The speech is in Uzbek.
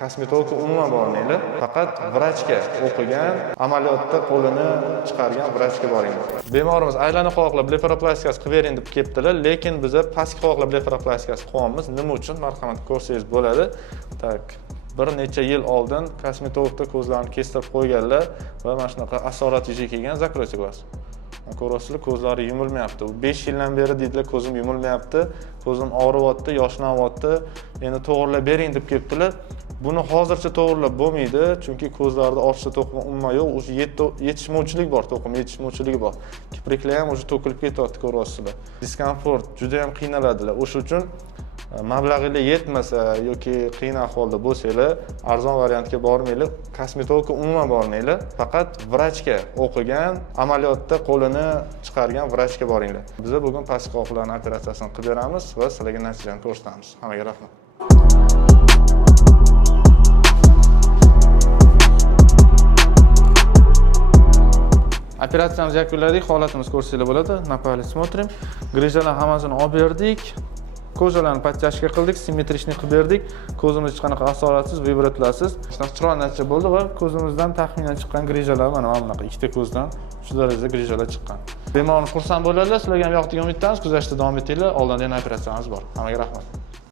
Kosmetologga umuman bormanglar. Faqat vrachga o'qigan, amaliyotda qo'lini chiqargan vrachga boringlar. Bemorimiz aylana qovoqlar blefaroplastikasi qilib bering deb kelibdilar, lekin biz pastki qovoqlar blefaroplastikasi qilyapmiz. Nima uchun? Marhamat ko'rsangiz bo'ladi. Tak. Bir necha yil oldin kosmetologda ko'zlarini kestirib qo'yganlar va mana shunaqa asorat yuzaga kelgan zakroysiya glas. Ko'rasizlar, ko'zlari yumilmayapti. 5 yildan beri deydilar, ko'zim yumilmayapti, ko'zim og'riyapti, yoshlanyapti. Endi to'g'rilab bering deb kelibdilar. Buni hozircha to'g'rilab bo'lmaydi, chunki ko'zlarda ortiqcha to'qima umuman yo'q, o'sha yetishmovchilik bor, to'qima yetishmovchiligi bor. Kipriklar ham o'sha to'kilib ketyapti, ko'ryapsizlar. Diskomfort, juda ham qiynaladilar. O'sha uchun mablag'inglar yetmasa yoki qiyin ahvolda bo'lsanglar, arzon variantga bormanglar, kosmetologga umuman bormanglar. Faqat vrachga o'qigan, amaliyotda qo'lini chiqargan vrachga boringlar. Biz bugun pastki qovoqlarning operatsiyasini qilib beramiz va sizlarga natijani ko'rsatamiz. Hammaga rahmat. Operatsiyamiz yakunladik, holatimiz ko'rsanglar bo'ladi. Napali смотрим. Grijalar hammasini olib berdik. Ko'zalarni podtяжка qildik, simmetrichni qilib berdik. Ko'zimiz hech qanaqa asoratsiz, vibratlarsiz. Shunaqa chiroyli natija bo'ldi va ko'zimizdan taxminan chiqqan grijalar mana bunaqa ikkita ko'zdan shu darajada grijalar chiqqan. Bemorimiz xursand bo'ladilar, sizlarga ham yoqdigan umiddamiz. Kuzatishda davom etinglar. Oldinda yana operatsiyamiz bor. Hammaga rahmat.